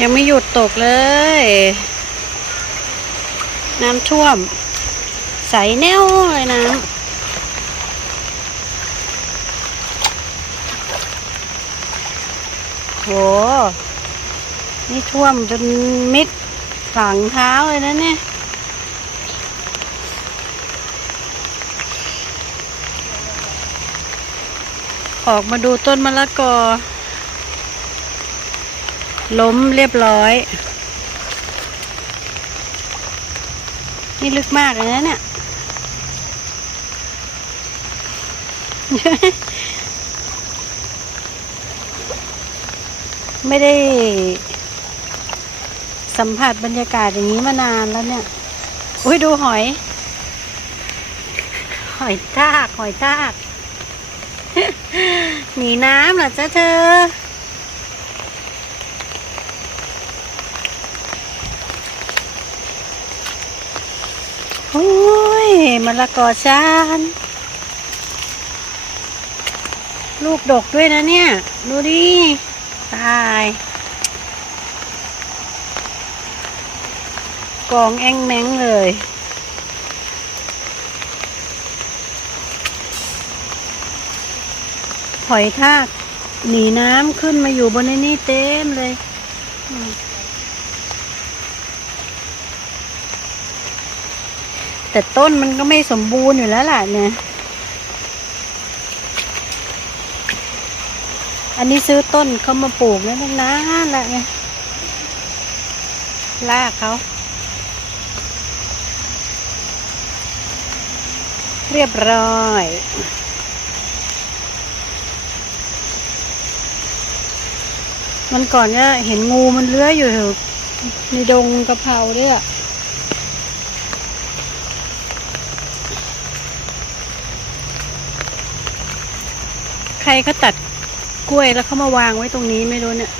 ยังไม่หยุดตกเลย น้ำท่วม ใสแน่วเลยน้ำโห นี่ท่วมจนมิดฝังเท้าเลยนะเนี่ย ออกมาดูต้นมะละกอ ล้มเรียบร้อย นี่ลึกมากเลยนะเนี่ย ไม่ได้ สัมผัสบรรยากาศอย่างนี้มานานแล้วเนี่ย อุ้ยดูหอย หอยทาก หอยทาก หนีน้ำเหรอจ๊ะเธอ โอ้ยมะละกอชานลูกดกด้วยนะเนี่ย ดูดิ ตาย กองแองแมงเลย หอยทากหนีน้ำขึ้นมาอยู่บนนี่เต็มเลยอืม แต่ต้นมันก็ไม่สมบูรณ์อยู่แล้วล่ะเนี่ย อันนี้ซื้อต้นเขามาปลูกแล้วตั้งนานละไงลากเขา เรียบร้อยมันก่อนก็เห็นงูมันเลื้อยอยู่ในดงกะเพราด้วยอะ ใครก็ตัดกล้วยแล้วเขามาวางไว้ตรงนี้ไม่รู้เนี่ย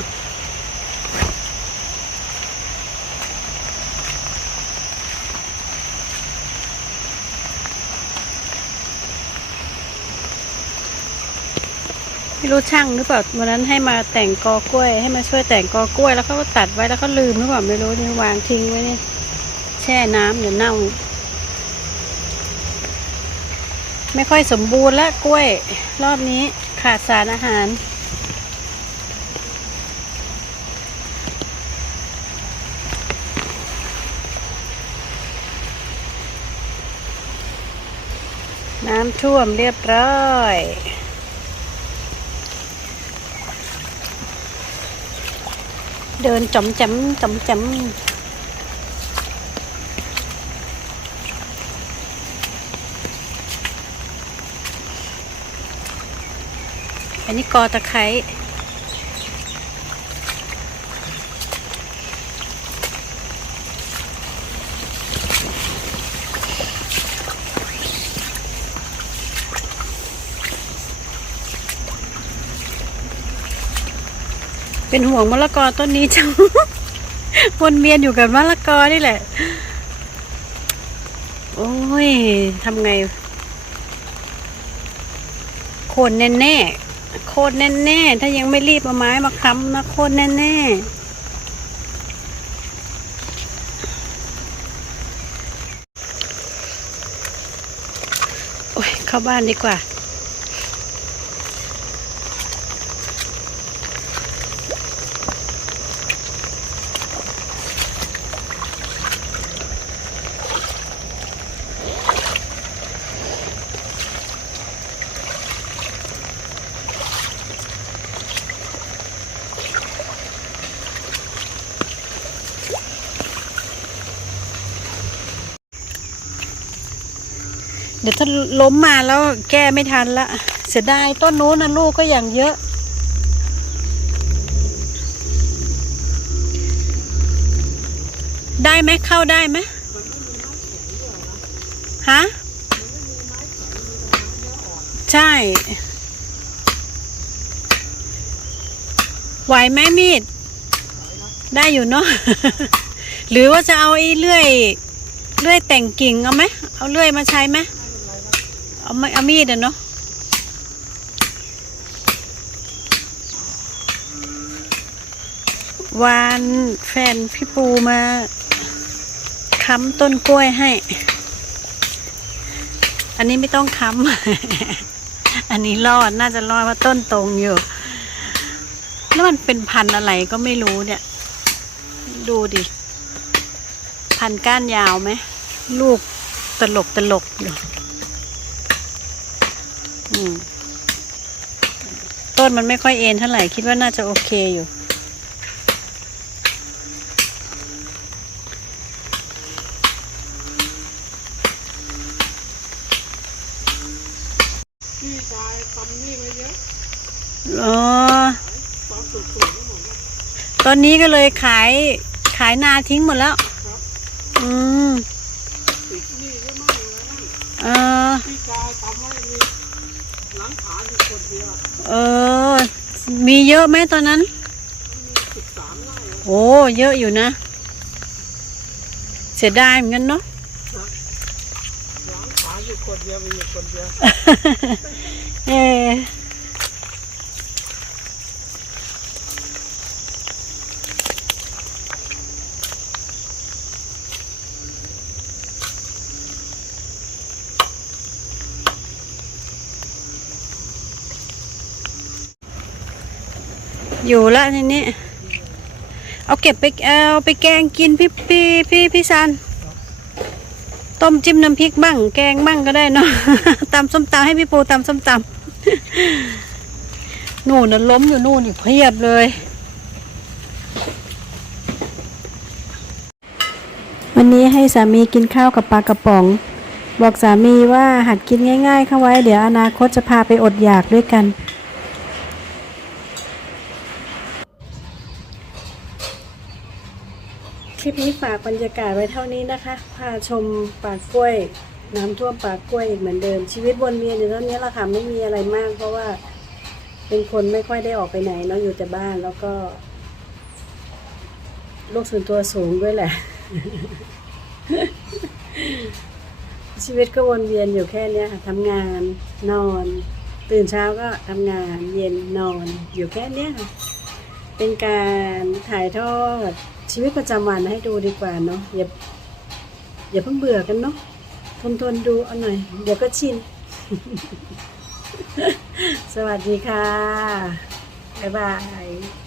ไม่รู้ช่างหรือเปล่าวันนั้นให้มาแต่งกอกล้วย ให้มาช่วยแต่งกอกล้วย แล้วเขาก็ตัดไว้แล้วก็ลืมหรือเปล่าไม่รู้นี่วางทิ้งไว้นี่แช่น้ำเดี๋ยวเน่า ไม่ค่อยสมบูรณ์ละกล้วย รอบนี้ ขาดสารอาหาร น้ำท่วมเรียบร้อยเดินจอมจมจอมจม อันนี้กอตะไคร้เป็นห่วงมะละกอต้นนี้จังวนเวียนอยู่กับมะละกอนี่แหละ โอ้ยทำไงโคนแน่แน่ๆ โคนแน่แน่ๆ ถ้ายังไม่รีบเอาไม้มาค้ำนะโคนแน่แน่ๆ โอ้ยเข้าบ้านดีกว่า เดี๋ยวถ้าล้มมาแล้วแก้ไม่ทันละเสียดายต้นนู้นนะลูกก็อย่างเยอะ ได้ไหมเข้าได้ไหมฮะใช่ ไหวไหมมีด ได้อยู่เนาะหรือว่าจะเอาไอ้เลื่อยเลื่อยแต่งกิ่งเอาไหมเอาเลื่อยมาใช้ไหม เอาไม่เอามีดเนาะวานแฟนพี่ปูมาค้ำต้นกล้วยให้ อันนี้ไม่ต้องค้ำ อันนี้รอดน่าจะรอดว่าะต้นตรงอยู่ แล้วมันเป็นพันธุ์อะไรก็ไม่รู้เนี่ย ดูดิ พันก้านยาวไหม ลูกตลกตลกอยู่ ต้นมันไม่ค่อยเอ็นเท่าไหร่ คิดว่าน่าจะโอเคอยู่ พี่ชายทำนี่มาเยอะอ๋อตอนสุดๆทั้งหมดนะตอนนี้ก็เลยขายขายนาทิ้งหมดแล้วครับอืมติดหนี่ก็มากเลยนะเออพี่ชายทำให้มี เดียวเออ มีเยอะไหมตอนนั้นมีสิบสามไร่เลยโอ้ เยอะอยู่นะ เสียดายเหมือนกันเนาะหลังขาอยู่คนเดียวมีอยู่คนเดียวเอ ออยู่ละทีนี้ เอาเก็บไปเอาไปแกงกินพี่พี่พี่พี่ซัน ต้มจิ้มน้ำพริกบ้าง แกงบ้างก็ได้เนาะตำส้มตำให้พี่ปูตำส้มตำนู่นน่ะล้มอยู่นู่นอีกเพียบเลยวันนี้ให้สามีกินข้าวกับปลากระป๋อง บอกสามีว่าหัดกินง่าย ๆ เข้าไว้ เดี๋ยวอนาคตจะพาไปอดอยากด้วยกัน คลิปนี้ฝากบรรยากาศไว้เท่านี้นะคะ พาชมป่ากล้วย น้ำท่วมป่ากล้วยอีกเหมือนเดิม ชีวิตวนเวียนอยู่เท่านี้แหละค่ะไม่มีอะไรมาก เพราะว่าเป็นคนไม่ค่อยได้ออกไปไหนเนาะอยู่แต่บ้านแล้วก็โรคส่วนตัวสูงด้วยแหละ ชีวิตก็วนเวียนอยู่แค่เนี้ยค่ะทำงานนอน ตื่นเช้าก็ทำงานเย็นนอนอยู่แค่เนี้ยค่ะ เป็นการถ่ายทอดชีวิตประจำวันให้ดูดีกว่าเนาะอย่าอย่าเพิ่งเบื่อกันเนาะทนทนๆดูเอาหน่อย เดี๋ยวก็ชิน สวัสดีค่ะ บ๊ายบาย